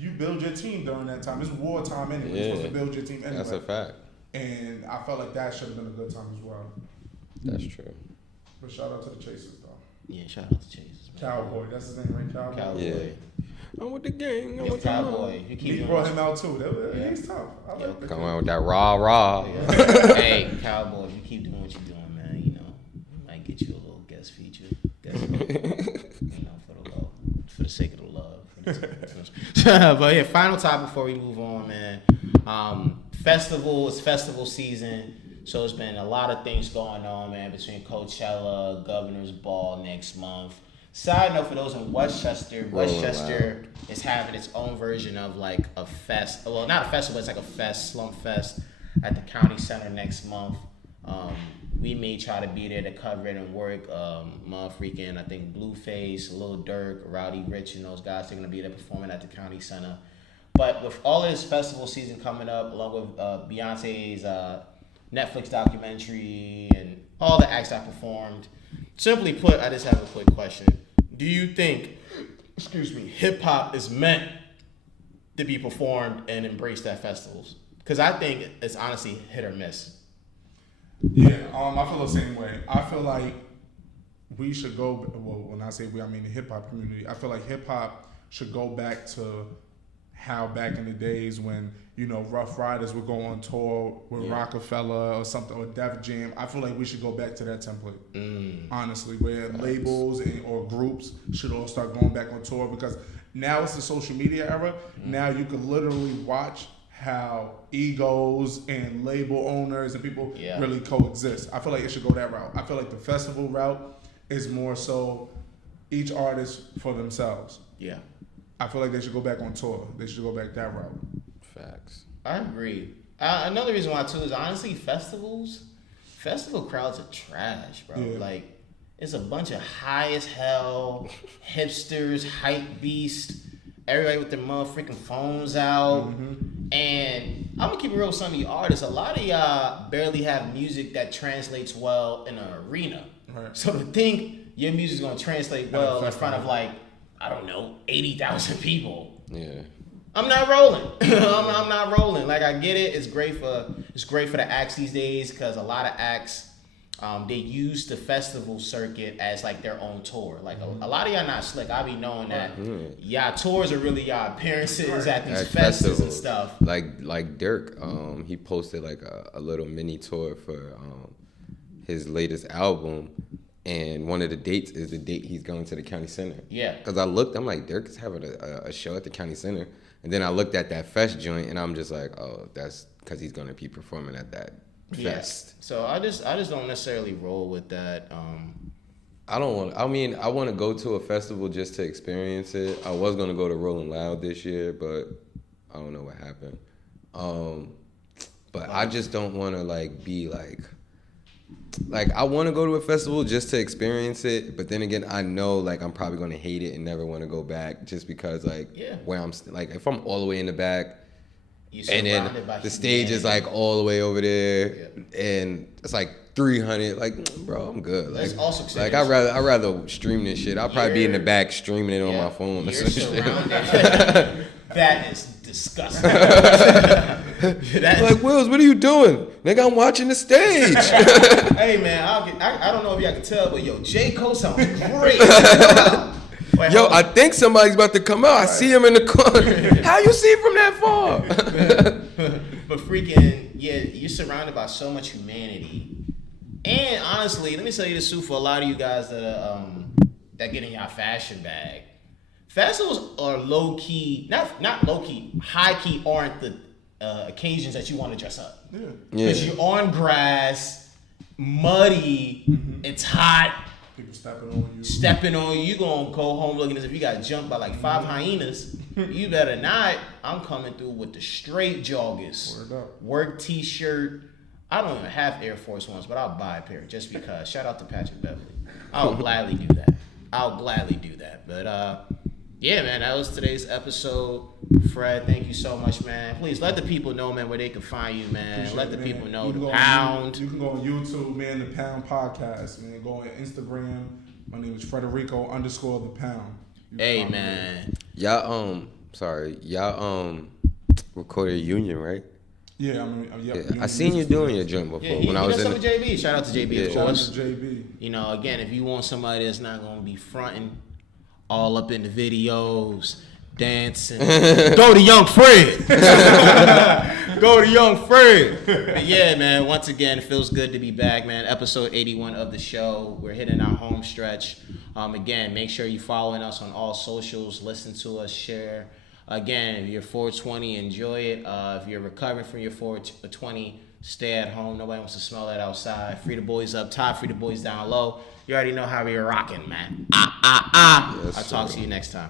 you build your team during that time. It's wartime anyway. You're supposed to build your team anyway. That's a fact. And I felt like that should have been a good time as well. That's true. But shout out to the Chasers, though. Yeah, shout out to Chasers. Cowboy, that's his name, right? Cowboy. Yeah. I'm with the gang. I'm with Cowboy. He brought him out too. He's tough. I like that. Come on with that rah. Hey, Cowboy, if you keep doing what you're doing, man, you know, we might get you a little guest feature. For the sake of the love. But yeah, final topic before we move on, man. It's festival season, so it's been a lot of things going on, man, between Coachella, Governor's Ball next month. Side note for those in Westchester is having its own version of like a fest. Well, not a festival, it's like a fest, slump fest at the county center next month. We may try to be there to cover it and work. I think Blueface, Lil Durk, Rowdy Rich, and those guys are going to be there performing at the county center. But with all of this festival season coming up, along with Beyonce's Netflix documentary and all the acts that performed, simply put, I just have a quick question. Do you think, hip hop is meant to be performed and embraced at festivals? Because I think it's honestly hit or miss. Yeah, I feel the same way. I feel like we should go. Well, when I say we, I mean the hip hop community. I feel like hip hop should go back to how back in the days when Rough Riders would go on tour with Rockefeller or something, or Def Jam. I feel like we should go back to that template. Honestly, where labels or groups should all start going back on tour, because now it's the social media era. Now you can literally watch how egos and label owners and people really coexist. I feel like it should go that route. I feel like the festival route is more so each artist for themselves. Yeah. I feel like they should go back on tour. They should go back that route. Facts. I agree. Another reason why too is honestly festival crowds are trash, bro. Yeah. Like it's a bunch of high as hell hipsters, hype beasts, everybody with their motherfucking phones out. And I'm gonna keep it real with some of you artists. A lot of y'all barely have music that translates well in an arena. Right. So to think your music's gonna translate well in front of like, I don't know, 80,000 people. Yeah. I'm not rolling. I'm not rolling. Like I get it. It's great for the acts these days because a lot of acts they use the festival circuit as like their own tour. Like a lot of y'all not slick. I be knowing that y'all tours are really y'all appearances at these festivals and stuff. Like Dirk, he posted like a little mini tour for his latest album. And one of the dates is the date he's going to the county center. Yeah. Because I'm like, Dirk is having a show at the county center. And then I looked at that fest joint, and I'm just like, oh, that's because he's going to be performing at that fest. So I just don't necessarily roll with that. I want to go to a festival just to experience it. I was going to go to Rolling Loud this year, but I don't know what happened. But I just don't want to be I want to go to a festival just to experience it, but then again, I know I'm probably going to hate it and never want to go back just because where I'm if I'm all the way in the back And then the stage is like all the way over there, and it's like 300. Like, bro, I'm good. Like, That's also like I'd rather stream this shit. I'll probably be in the back streaming it on my phone. Or some shit. That is disgusting. Like, Wills, what are you doing? Nigga, I'm watching the stage. Hey man, I don't know if y'all can tell, but yo, J. Cole sounds great. Wait, Yo, I think somebody's about to come out. I see him in the corner. How you see from that far? But freaking, yeah, you're surrounded by so much humanity. And honestly, let me tell you this too, for a lot of you guys that get in your fashion bag. Festivals are low key, not low key, high key aren't the occasions that you want to dress up. Yeah. Because you're on grass, muddy, it's hot. People stepping on you. You gonna go home looking as if you got jumped by like 5 hyenas. You better not. I'm coming through with the straight joggers, Word up. work t-shirt. I don't even have Air Force Ones, but I'll buy a pair just because. Shout out to Patrick Beverly. I'll gladly do that. But yeah, man, that was today's episode. Fred, thank you so much, man. Please let the people know, man, where they can find you, man. Appreciate let the it, people man. know the Pound. You can go on YouTube, man, the Pound Podcast, man. Go on Instagram. My name is Frederico_the Pound. Hey, man. Y'all recorded a union, right? Yeah, I mean, I seen you doing your joint before Yeah, when I was in. to JB. Shout out to JB, of Shout out course. to JB. You know, again, if you want somebody that's not gonna be fronting all up in the videos, dancing, go to Young Fred. Go to Young Fred. But yeah, man, once again, it feels good to be back, man. Episode 81 of the show. We're hitting our home stretch. Again, make sure you're following us on all socials. Listen to us, share. Again, if you're 420, enjoy it. If you're recovering from your 420, stay at home. Nobody wants to smell that outside. Free the boys up top, free the boys down low. You already know how we're rocking, man. Yes, I'll talk to you next time.